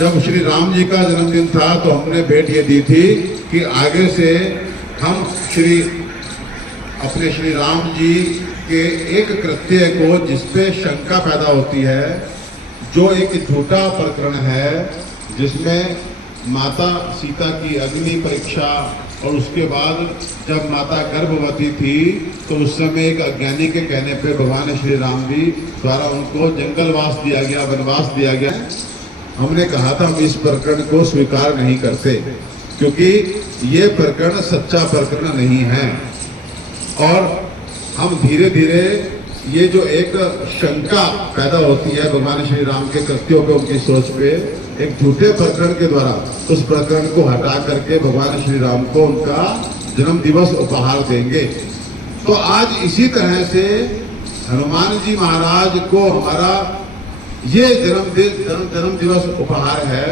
जब श्री राम जी का जन्मदिन था तो हमने भेंट ये दी थी कि आगे से हम अपने श्री राम जी के एक कृत्य को जिसपे शंका पैदा होती है, जो एक झूठा प्रकरण है जिसमें माता सीता की अग्नि परीक्षा और उसके बाद जब माता गर्भवती थी तो उस समय एक अज्ञानी के कहने पे भगवान श्री राम जी द्वारा उनको जंगलवास दिया गया, वनवास दिया गया। हमने कहा था हम इस प्रकरण को स्वीकार नहीं करते क्योंकि ये प्रकरण सच्चा प्रकरण नहीं है, और हम धीरे धीरे ये जो एक शंका पैदा होती है भगवान श्री राम के कृत्यों पे, उनकी सोच पे, एक झूठे प्रकरण के द्वारा उस प्रकरण को हटा करके भगवान श्री राम को उनका जन्म दिवस उपहार देंगे। तो आज इसी तरह से हनुमान जी महाराज को हमारा ये जन्म दिवस उपहार है।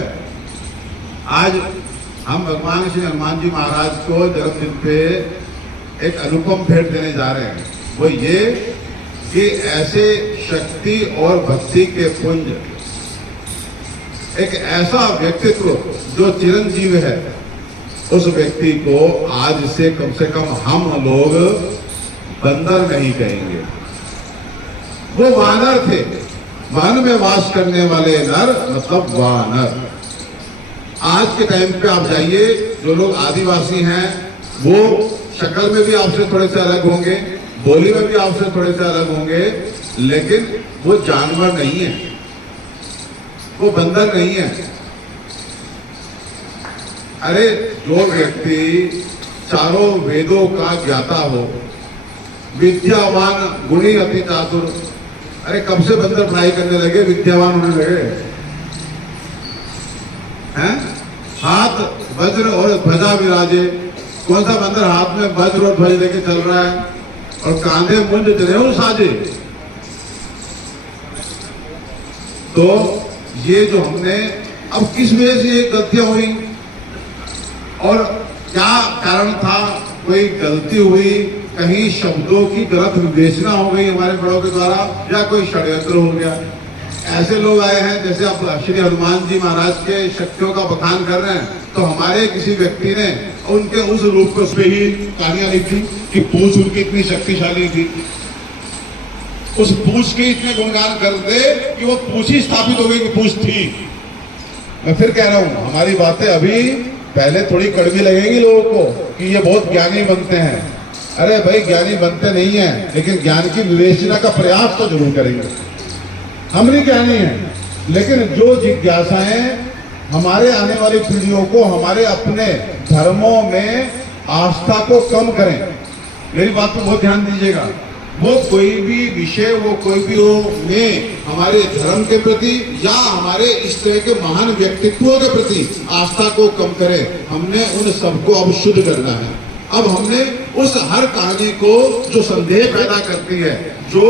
आज हम भगवान श्री हनुमान जी महाराज को जन्मदिन पे एक अनुपम भेंट देने जा रहे हैं। वो ये कि ऐसे शक्ति और भक्ति के पुंज, एक ऐसा व्यक्तित्व जो चिरंजीव है, उस व्यक्ति को आज से कम हम लोग बंदर नहीं कहेंगे। वो वानर थे, वन में वास करने वाले नर मतलब वानर। आज के टाइम पे आप जाइए, जो लोग आदिवासी हैं वो शक्ल में भी आपसे थोड़े से अलग होंगे, बोली में भी आपसे थोड़े से अलग होंगे, लेकिन वो जानवर नहीं है, वो बंदर नहीं है। अरे जो व्यक्ति चारों वेदों का ज्ञाता हो, विद्यावान गुणी अति चातुर, अरे कब से बंदर पढ़ाई करने लगे, विद्यावान होने लगे हैं? हाथ वज्र और ध्वजा विराजे। कौन सा बंदर हाथ में वज्र और ध्वज लेके चल रहा है और कांधे मुंज जनेऊ साजे? तो ये जो हमने अब किस वजह से ये गलतियां हुई और क्या कारण था? कोई गलती हुई, कहीं शब्दों की गलत विवेचना हो गई हमारे बड़ों के द्वारा, या कोई षड्यंत्र हो गया। ऐसे लोग आए हैं जैसे आप श्री हनुमान जी महाराज के शक्तियों का बखान कर रहे हैं, तो हमारे किसी व्यक्ति ने उनके उस रूप को उसमें ही कहानियां लिखी कि पूछ उनकी इतनी शक्तिशाली थी, उस पूछ के इतने गुणगान कर दे कि वो पूछ ही स्थापित हो गई कि पूछ थी। मैं फिर कह रहा हूं, हमारी बातें अभी पहले थोड़ी कड़वी लगेंगी लोगों को कि ये बहुत ज्ञानी बनते हैं। अरे भाई ज्ञानी बनते नहीं है, लेकिन ज्ञान की विवेचना का प्रयास तो जरूर करेंगे। हम नहीं ज्ञानी हैं, लेकिन जो जिज्ञासाएं हमारे आने वाली पीढ़ियों को हमारे अपने धर्मों में आस्था को कम करें। मेरी बात पर बहुत ध्यान दीजिएगा। वो कोई भी विषय, वो कोई भी हो में हमारे धर्म के प्रति या हमारे इस तरह के महान व्यक्तित्वों के प्रति आस्था को कम करें। हमने उन सबको अब शुद्ध करना है। अब हमने उस हर कहानी को जो संदेह पैदा करती है, जो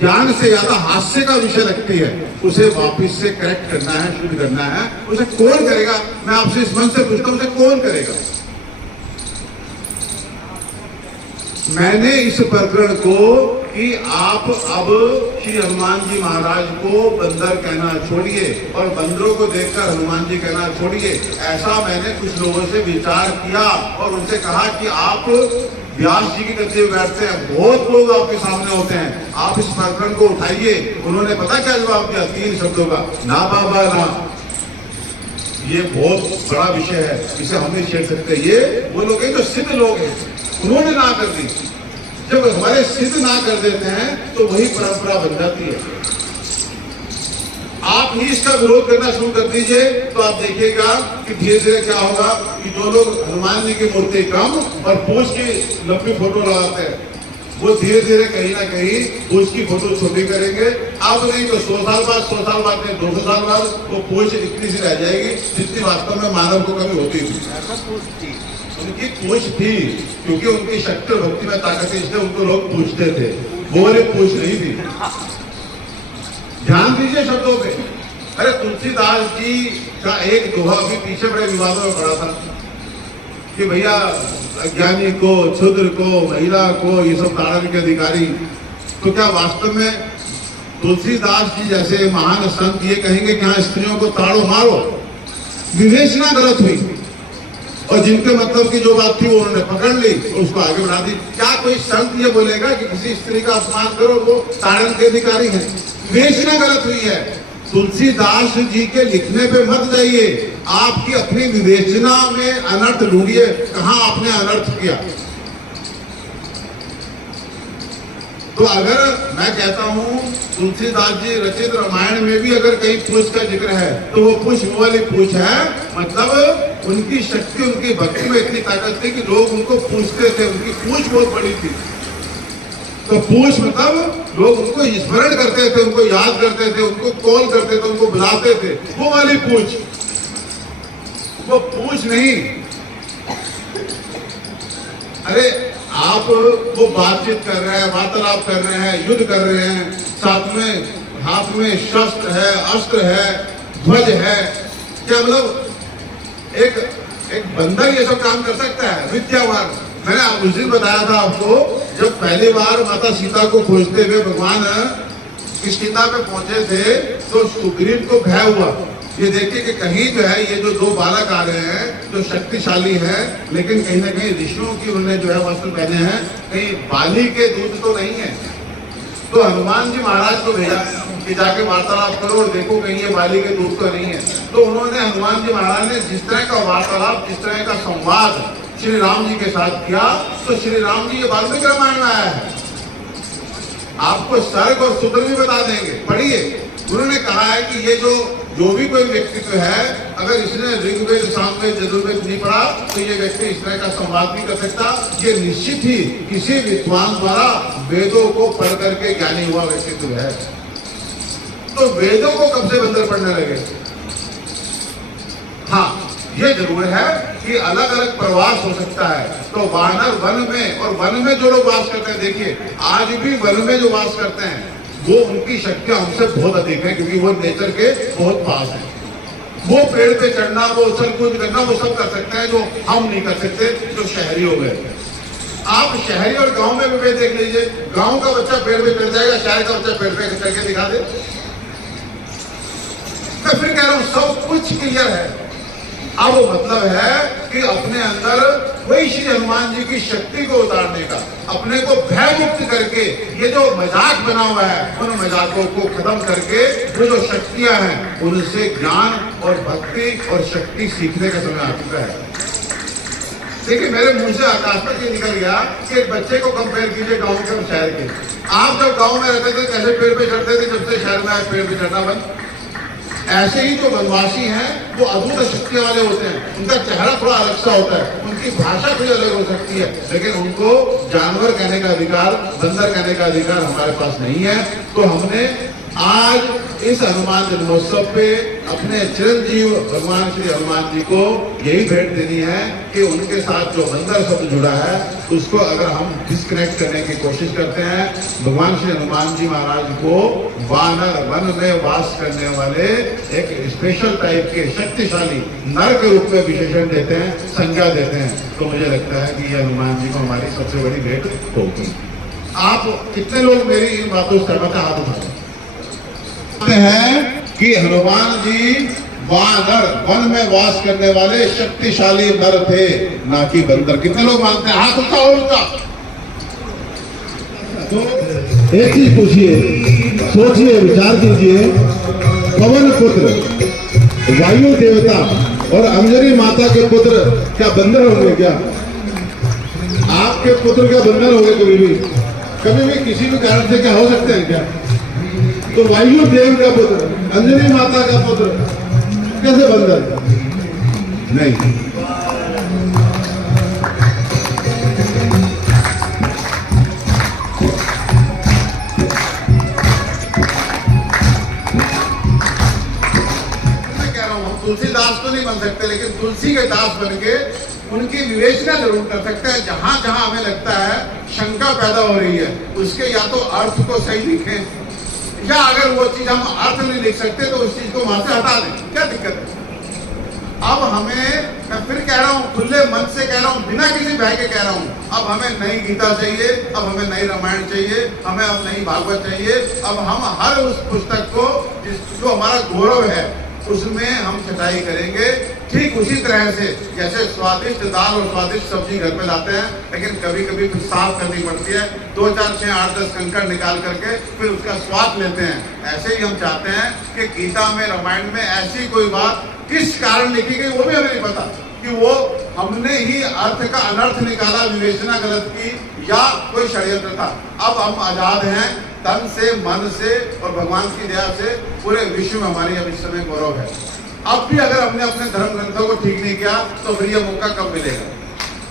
ज्ञान से ज्यादा हास्य का विषय रखती है, उसे वापस से करेक्ट करना है, शुद्ध करना है। उसे कौन करेगा? मैं आपसे इस मन से पूछता हूं, उसे कौन करेगा? मैंने इस प्रकरण को कि आप अब श्री हनुमान जी महाराज को बंदर कहना छोड़िए और बंदरों को देखकर हनुमान जी कहना छोड़िए, ऐसा मैंने कुछ लोगों से विचार किया और उनसे कहा कि आप व्यास जी की गद्दी में बैठते हैं, बहुत लोग आपके सामने होते हैं, आप इस प्रकरण को उठाइए। उन्होंने पता क्या जवाब दिया? 3 शब्दों का, ना बाबा ना। ये बहुत बड़ा विषय है, इसे हम नहीं छेड़ सकते। ये वो लोग हैं जो सिद्ध लोग हैं, उन्होंने ना कर दी। जब हमारे सिद्ध ना कर देते हैं तो वही परंपरा बन जाती है। आप ही इसका विरोध करना शुरू कर दीजिए तो आप देखिएगा कि धीरे धीरे क्या होगा कि जो लोग हनुमान जी की मूर्ति कम और पूछ की लंबी फोटो लगाते हैं, वो धीरे धीरे कहीं ना कहीं पूछ की फोटो छोटी करेंगे। अब नहीं तो 100 साल बाद, 100 साल बाद नहीं 200 साल बाद वो पूछ इतनी सी रह जाएगी जितनी वास्तव में मानव को कभी होती थी। उनकी पूछ थी क्योंकि उनकी शक्ति और भक्ति में ताकत थी, इसलिए उनको लोग पूछते थे, वो वाली पूछ नहीं थी। ध्यान दीजिए शब्दों पे। अरे तुलसीदास जी का एक दोहा अभी पीछे बड़े विवादों में पड़ा था कि भैया अज्ञानी को, क्षुद्र को, महिला को, ये सब ताड़न के अधिकारी। तो क्या वास्तव में तुलसीदास जी जैसे महान संत ये कहेंगे कि हाँ स्त्रियों को ताड़ो मारो, विवेचना गलत हुई और जिनके मतलब की जो बात थी वो उन्होंने पकड़ ली, उसको आगे बढ़ा दी। क्या कोई संत ये बोलेगा कि किसी स्त्री का अपमान करो, वो ताड़न के अधिकारी है? विवेचना गलत हुई है। तुलसीदास जी के लिखने पे मत जाइए, आपकी अपनी विवेचना में अनर्थ ढूंढिए, कहां आपने अनर्थ किया। तो अगर मैं कहता हूं तुलसीदास जी रचित रामायण में भी अगर कहीं पूछ का जिक्र है तो वो पूछ वो वाली पूछ है, मतलब उनकी शक्ति, उनकी भक्ति में इतनी ताकत थी कि लोग उनको पूछते थे, उनकी पूछ बहुत बड़ी थी। तो पूछ मतलब लोग उनको स्मरण करते थे, उनको याद करते थे, उनको कॉल करते थे, उनको बुलाते थे, वो वाली पूछ, वो पूछ नहीं। अरे आप वो बातचीत कर रहे हैं, वार्तालाप कर रहे हैं, युद्ध कर रहे हैं, साथ में हाथ में शस्त्र है, अस्त्र है, ध्वज है, क्या मतलब एक बंदर ये सब काम कर सकता है? विद्यावान। मैंने उस दिन बताया था आपको, जब पहली बार माता सीता को खोजते हुए भगवान किष्किंधा पे पहुंचे थे तो सुग्रीव को भय हुआ, ये देखिए कि कहीं जो है ये जो दो बालक आ रहे हैं जो शक्तिशाली हैं, लेकिन कहीं ना कहीं ऋषियों की उन्होंने जो है वस्त्र पहने हैं, कहीं बाली के दूत तो नहीं है। तो हनुमान जी महाराज को भेजा कि जाके वार्तालाप करो और देखो कहीं ये बाली के दूत तो नहीं है। तो उन्होंने हनुमान जी महाराज ने जिस तरह का वार्तालाप, जिस तरह का संवाद श्री राम जी के साथ किया, तो श्री राम जी ये वाल्मीकि रामायण में आया है। आपको सर्ग और सूत्र भी बता देंगे, पढ़िए। उन्होंने कहा है कि ये जो भी कोई व्यक्तित्व है, अगर इसने ऋग्वेद, सामवेद, यजुर्वेद नहीं पढ़ा तो ये व्यक्ति इस तरह का संवाद नहीं कर सकता। ये निश्चित ही किसी विद्वान द्वारा वेदों को पढ़ करके ज्ञानी हुआ व्यक्तित्व है। तो वेदों को कब से बंदर पढ़ने लगे? हाँ, ये जरूर है कि अलग अलग प्रवास हो सकता है। तो वानर वन में, और वन में जो लोग वास करते हैं, देखिए आज भी वन में जो वास करते हैं वो उनकी शक्तियां हमसे बहुत अधिक है, क्योंकि वो नेचर के बहुत पास है। वो पेड़ पे चढ़ना, वो उछल कूद करना, वो सब कर सकते हैं जो हम नहीं कर सकते, जो शहरी हो गए। आप शहरी और गांव में भी देख लीजिए, गांव का बच्चा पेड़ पे चढ़ जाएगा, शहर का बच्चा पेड़ पे चढ़ के दिखा दे। मैं फिर कह रहा हूं सब कुछ क्लियर है। अब मतलब है कि अपने अंदर वही श्री हनुमान जी की शक्ति को उतारने का, अपने को भय मुक्त करके, ये जो मजाक बना हुआ है उन मजाकों को खत्म करके वो जो शक्तियां हैं उनसे ज्ञान और भक्ति और शक्ति सीखने का समय आ चुका है। देखिए मेरे मुंह से आकाश तक ये निकल गया कि एक बच्चे को कंपेयर कीजिए गांव के और शहर के। आप जब गांव में रहते थे कैसे पेड़ पे चढ़ते थे, जब से शहर में आए पेड़ पे चढ़ना बंद। ऐसे ही जो वनवासी हैं वो अद्भुत शक्ति वाले होते हैं, उनका चेहरा थोड़ा अलग सा होता है, उनकी भाषा थोड़ी अलग हो सकती है, लेकिन उनको जानवर कहने का अधिकार, बंदर कहने का अधिकार हमारे पास नहीं है। तो हमने आज इस हनुमान जन्मोत्सव पे अपने चिरंजीव भगवान श्री हनुमान जी को यही भेंट देनी है कि उनके साथ जो बंदर शब्द जुड़ा है उसको अगर हम डिस्कनेक्ट करने की कोशिश करते हैं, भगवान श्री हनुमान जी महाराज को वानर वन में वास करने वाले एक स्पेशल टाइप के शक्तिशाली नर के रूप में विशेषण देते हैं, संज्ञा देते हैं, तो मुझे लगता है कि यह हनुमान जी को हमारी सबसे बड़ी भेंट होगी। आप कितने लोग मेरी इन बातों से सहमत हाथ उठाए हैं कि हनुमान जी वानर वन में वास करने वाले शक्तिशाली नर थे, ना कि बंदर? कितने लोग मानते हैं? हाथ उठा उनका। तो एक चीज पूछिए, सोचिए, विचार कीजिए, पवन पुत्र, वायु देवता और अंजनी माता के पुत्र क्या बंदर होंगे? क्या आपके पुत्र क्या बंदर होंगे? कभी भी किसी भी कारण से क्या हो सकते हैं क्या? तो वायु देव का पुत्र, अंजनी माता का पुत्र कैसे बंदर? नहीं। मैं कह रहा हूं तुलसीदास तो नहीं बन सकते, लेकिन तुलसी के दास बन के उनकी विवेचना जरूर कर सकते हैं। जहां जहां हमें लगता है शंका पैदा हो रही है उसके या तो अर्थ को सही लिखें, या अगर वो चीज हम अर्थ नहीं लिख सकते तो उस चीज को वहां से हटा दें, क्या दिक्कत है? अब हमें, मैं फिर कह रहा हूँ, खुले मन से कह रहा हूँ, बिना किसी भय के कह रहा हूँ, अब हमें नई गीता चाहिए, अब हमें नई रामायण चाहिए, हमें अब नई भागवत चाहिए। अब हम हर उस पुस्तक को जो हमारा गौरव है उसमें हम छटाई करेंगे। ठीक उसी तरह से जैसे स्वादिष्ट दाल और स्वादिष्ट सब्जी घर में लाते हैं, लेकिन कभी कभी कुछ साफ करनी पड़ती है, 2 4 6 8 10 कंकड़ निकाल करके फिर उसका स्वाद लेते हैं। ऐसे ही हम चाहते हैं कि गीता में, रामायण में ऐसी कोई बात किस कारण लिखी गई वो भी हमें नहीं पता, कि वो हमने ही अर्थ का अनर्थ निकाला, विवेचना गलत की, या कोई षड्यंत्र था। अब हम आजाद हैं तन से, मन से, और भगवान की दया से पूरे विश्व में हमारी अब इस समय गौरव है। अब भी अगर हमने अपने धर्म ग्रंथों को ठीक नहीं किया तो फिर यह मौका कब मिलेगा?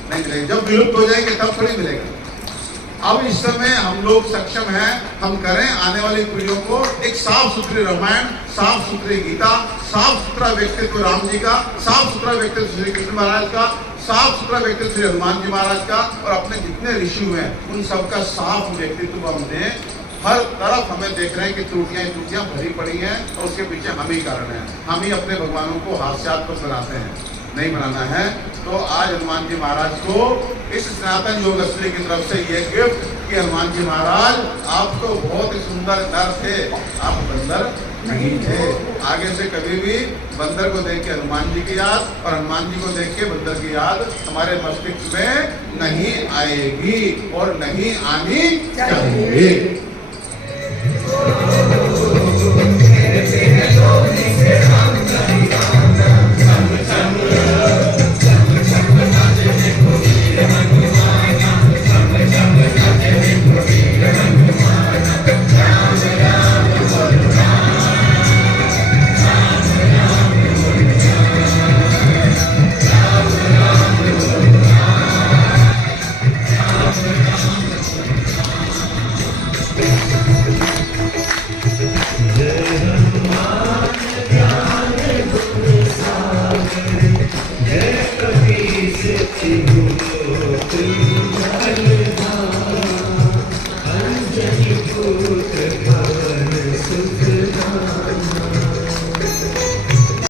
नहीं मिलेगा। जब विलुप्त हो जाएंगे तब थोड़ी मिलेगा। अब इस समय हम लोग सक्षम हैं, हम करें आने वाली पीढ़ियों को एक साफ सुथरी रामायण, साफ सुथरी गीता, साफ सुथरा व्यक्तित्व राम जी का, साफ सुथरा व्यक्तित्व श्री कृष्ण महाराज का, साफ सुथरा व्यक्तित्व श्री हनुमान जी महाराज का, और अपने जितने ऋषि हुए हैं उन सबका साफ व्यक्तित्व हम दें। हर तरफ हमें देख रहे हैं कि त्रुटियां भरी पड़ी हैं, और उसके पीछे हम ही कारण हैं। हम ही अपने भगवानों को हास्यास्पद बनाते हैं, नहीं बनाना है। तो आज हनुमान जी महाराज को इस सनातन योगश्री की तरफ से ये गिफ्ट कि हनुमान जी महाराज आप तो बहुत ही सुंदर नर थे, आप बंदर नहीं थे। आगे से कभी भी बंदर को देख के हनुमान जी की याद और हनुमान जी को देख के बंदर की याद हमारे मस्तिष्क में नहीं आएगी और नहीं आनी चाहिए।